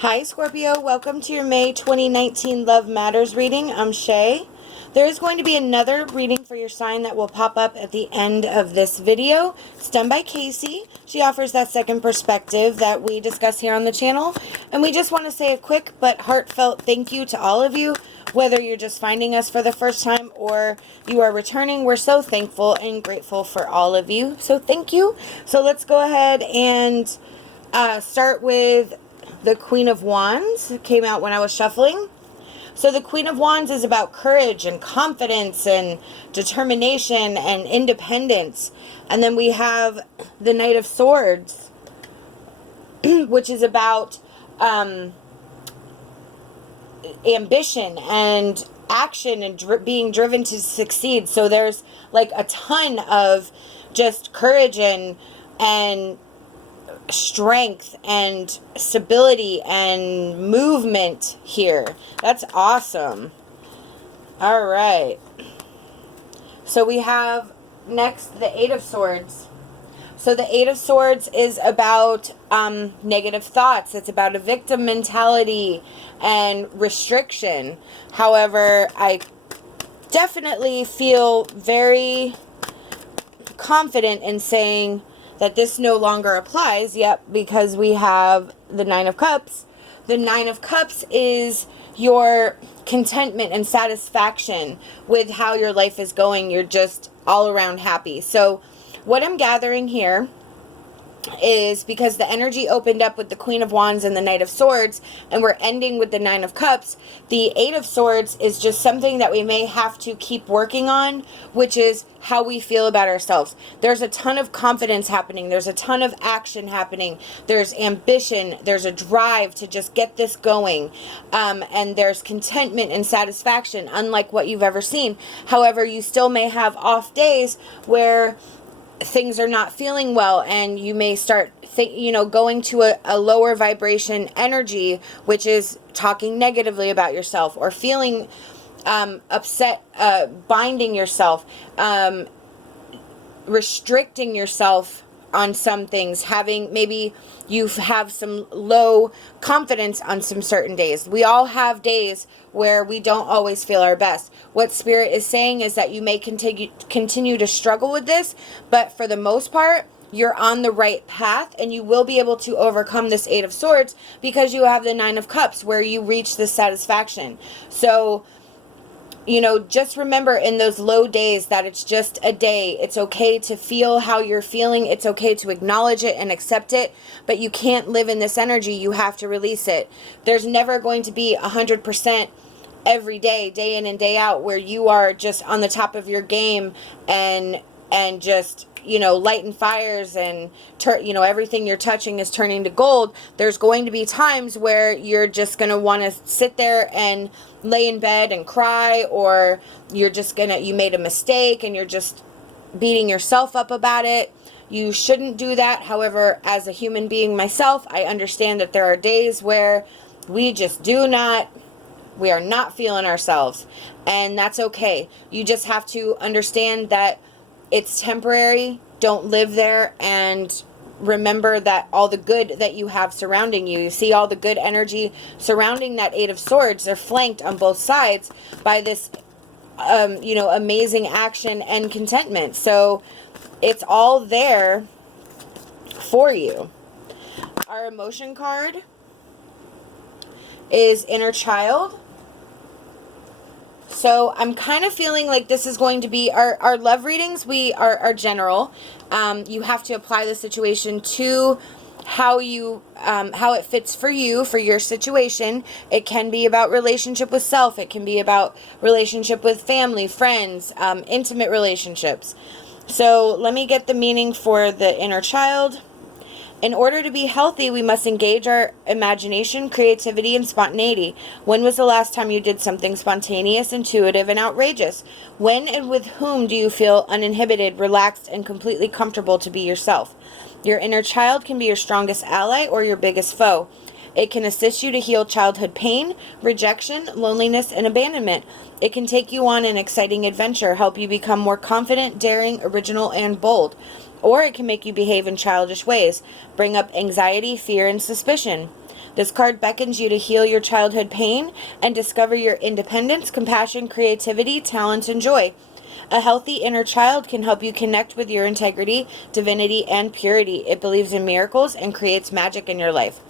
Hi Scorpio, welcome to your May 2019 Love Matters reading. I'm Shae. There is going to be another reading for your sign that will pop up at the end of this video. It's done by Kacee. She offers that second perspective that we discuss here on the channel. And we just want to say a quick but heartfelt thank you to all of you. Whether you're just finding us for the first time or you are returning, we're so thankful and grateful for all of you. So thank you. So let's go ahead and start with the Queen of Wands. It came out when I was shuffling. So the Queen of Wands is about courage and confidence and determination and independence. And then we have the Knight of Swords, which is about ambition and action and being driven to succeed. So there's like a ton of just courage and strength and stability and movement here. That's awesome. All right. So we have next the Eight of Swords. So the Eight of Swords is about negative thoughts. It's about a victim mentality and restriction. However, I definitely feel very confident in saying that this no longer applies. Yep, because we have the Nine of Cups. The Nine of Cups is your contentment and satisfaction with how your life is going. You're just all around happy. So what I'm gathering here is, because the energy opened up with the Queen of Wands and the Knight of Swords, and we're ending with the Nine of Cups, the Eight of Swords is just something that we may have to keep working on, which is how we feel about ourselves. There's a ton of confidence happening. There's a ton of action happening. There's ambition. There's a drive to just get this going. And there's contentment and satisfaction, unlike what you've ever seen. However, you still may have off days where things are not feeling well, and you may start going to a lower vibration energy, which is talking negatively about yourself or feeling upset, binding yourself, restricting yourself on some things, maybe you have some low confidence on some certain days. We all have days where we don't always feel our best. What Spirit is saying is that you may continue to struggle with this, but for the most part, you're on the right path, and you will be able to overcome this Eight of Swords because you have the Nine of Cups where you reach this satisfaction. So just remember in those low days that it's just a day. It's okay to feel how you're feeling. It's okay to acknowledge it and accept it, but you can't live in this energy. You have to release it. There's never going to be 100% every day, day in and day out, where you are just on the top of your game and just lighting fires and everything you're touching is turning to gold. There's going to be times where you're just going to want to sit there and lay in bed and cry, or you made a mistake and you're just beating yourself up about it. You shouldn't do that. However, as a human being myself, I understand that there are days where we just we are not feeling ourselves, and that's okay. You just have to understand that it's temporary. Don't live there, and remember that all the good that you have surrounding you. You see all the good energy surrounding that Eight of Swords. They're flanked on both sides by this, amazing action and contentment. So it's all there for you. Our emotion card is Inner Child. So I'm kind of feeling like this is going to be our love readings. We are general. You have to apply the situation to how it fits for you, for your situation. It can be about relationship with self. It can be about relationship with family, friends, intimate relationships. So let me get the meaning for the Inner Child. In order to be healthy, we must engage our imagination, creativity, and spontaneity. When was the last time you did something spontaneous, intuitive, and outrageous? When and with whom do you feel uninhibited, relaxed, and completely comfortable to be yourself? Your inner child can be your strongest ally or your biggest foe. It can assist you to heal childhood pain, rejection, loneliness, and abandonment. It can take you on an exciting adventure, help you become more confident, daring, original, and bold. Or it can make you behave in childish ways, bring up anxiety, fear, and suspicion. This card beckons you to heal your childhood pain and discover your independence, compassion, creativity, talent, and joy. A healthy inner child can help you connect with your integrity, divinity, and purity. It believes in miracles and creates magic in your life.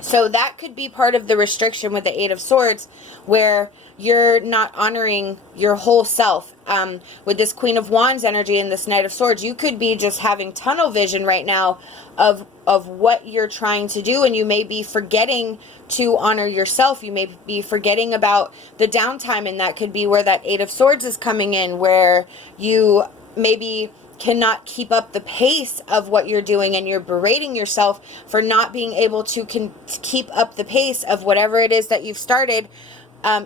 So that could be part of the restriction with the Eight of Swords, where you're not honoring your whole self. With this Queen of Wands energy and this Knight of Swords, you could be just having tunnel vision right now of what you're trying to do, and you may be forgetting to honor yourself. You may be forgetting about the downtime, and that could be where that Eight of Swords is coming in, where you maybe cannot keep up the pace of what you're doing, and you're berating yourself for not being able to keep up the pace of whatever it is that you've started,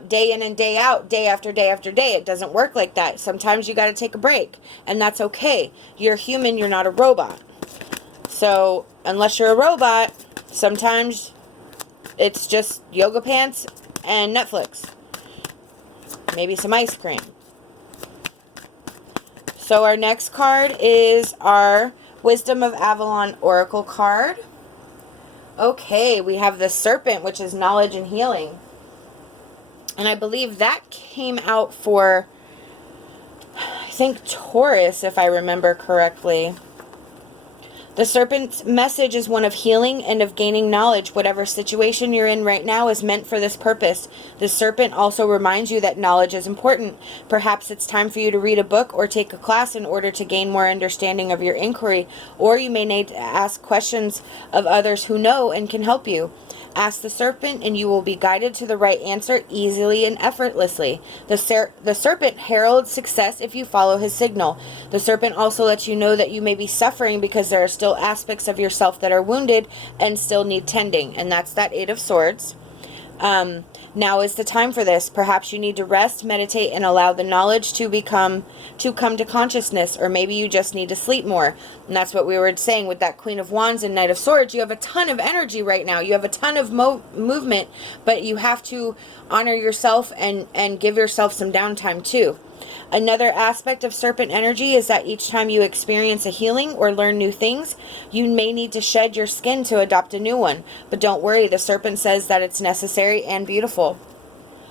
day in and day out, day after day after day. It doesn't work like that. Sometimes you got to take a break, and that's okay. You're human, you're not a robot. So unless you're a robot, sometimes it's just yoga pants and Netflix, maybe some ice cream. So our next card is our Wisdom of Avalon Oracle card. Okay, we have the Serpent, which is knowledge and healing. And I believe that came out for, I think, Taurus, if I remember correctly. The Serpent's message is one of healing and of gaining knowledge. Whatever situation you're in right now is meant for this purpose. The Serpent also reminds you that knowledge is important. Perhaps it's time for you to read a book or take a class in order to gain more understanding of your inquiry, or you may need to ask questions of others who know and can help you. Ask the Serpent and you will be guided to the right answer easily and effortlessly. The Serpent heralds success if you follow his signal. The Serpent also lets you know that you may be suffering because there are still aspects of yourself that are wounded and still need tending. And that's that Eight of Swords. Now is the time for this. Perhaps you need to rest, meditate, and allow the knowledge to come to consciousness, or maybe you just need to sleep more. And that's what we were saying with that Queen of Wands and Knight of Swords. You have a ton of energy right now. You have a ton of movement, but you have to honor yourself and give yourself some downtime too. Another aspect of Serpent energy is that each time you experience a healing or learn new things, you may need to shed your skin to adopt a new one. But don't worry, the Serpent says that it's necessary and beautiful.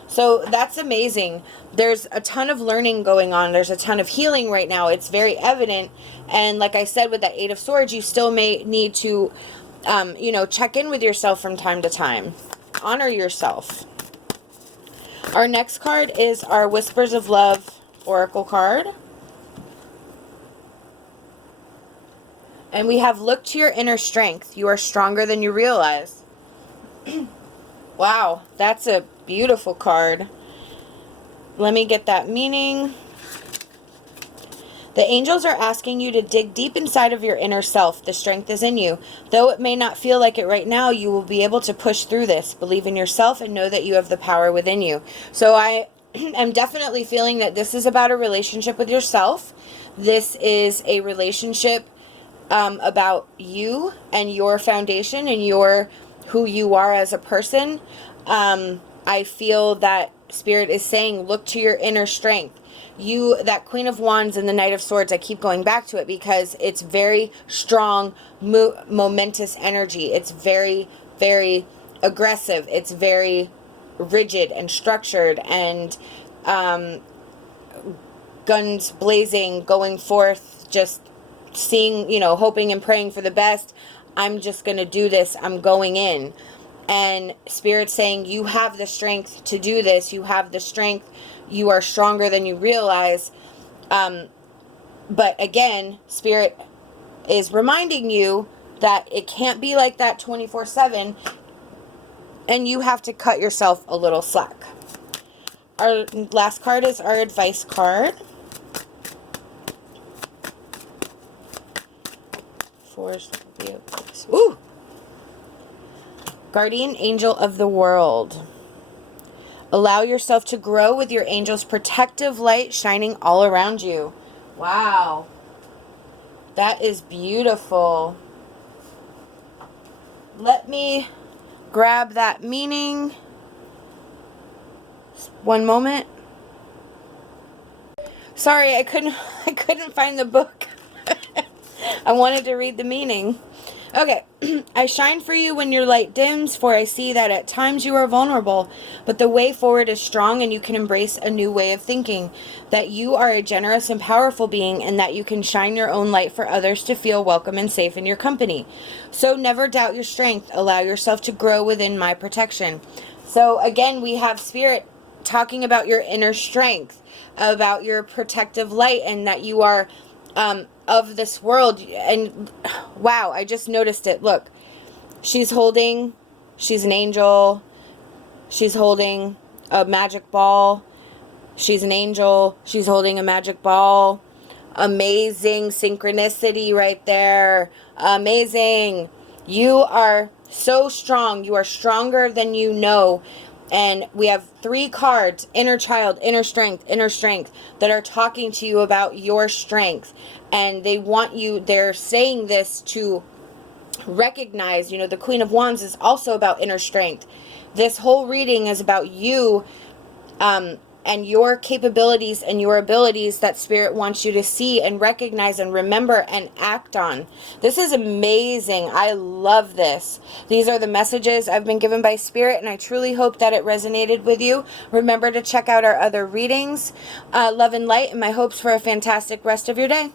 So that's amazing. There's a ton of learning going on. There's a ton of healing right now. It's very evident. And like I said, with that Eight of Swords, you still may need to, check in with yourself from time to time. Honor yourself. Our next card is our Whispers of Love Oracle card. And we have look to your inner strength. You are stronger than you realize. Wow, that's a beautiful card. Let me get that meaning. The angels are asking you to dig deep inside of your inner self. The strength is in you. Though it may not feel like it right now, you will be able to push through this. Believe in yourself and know that you have the power within you. So I'm definitely feeling that this is about a relationship with yourself. This is a relationship about you and your foundation and who you are as a person. I feel that Spirit is saying, look to your inner strength. That Queen of Wands and the Knight of Swords, I keep going back to it because it's very strong, momentous energy. It's very, very aggressive. It's very rigid and structured and guns blazing, going forth, just seeing, hoping and praying for the best. I'm just going to do this. I'm going in. And Spirit's saying, you have the strength to do this. You have the strength. You are stronger than you realize. But again, Spirit is reminding you that it can't be like that 24/7. And you have to cut yourself a little slack. Our last card is our advice card. Ooh! Guardian Angel of the World. Allow yourself to grow with your angel's protective light shining all around you. Wow. That is beautiful. Let me grab that meaning. One moment. Sorry, I couldn't find the book. I wanted to read the meaning. Okay, I shine for you when your light dims, for I see that at times you are vulnerable, but the way forward is strong and you can embrace a new way of thinking, that you are a generous and powerful being and that you can shine your own light for others to feel welcome and safe in your company. So never doubt your strength. Allow yourself to grow within my protection. So again, we have Spirit talking about your inner strength, about your protective light, and that you are of this world. And wow, I just noticed it. Look, she's an angel. She's holding a magic ball. She's an angel. She's holding a magic ball. Amazing synchronicity right there. Amazing. You are so strong. You are stronger than you know. And we have 3 cards, inner child, inner strength, that are talking to you about your strength. And they're saying this to recognize, the Queen of Wands is also about inner strength. This whole reading is about you, and your capabilities and your abilities that Spirit wants you to see and recognize and remember and act on. This is amazing. I love this. These are the messages I've been given by Spirit, and I truly hope that it resonated with you. Remember to check out our other readings. Love and light, and my hopes for a fantastic rest of your day.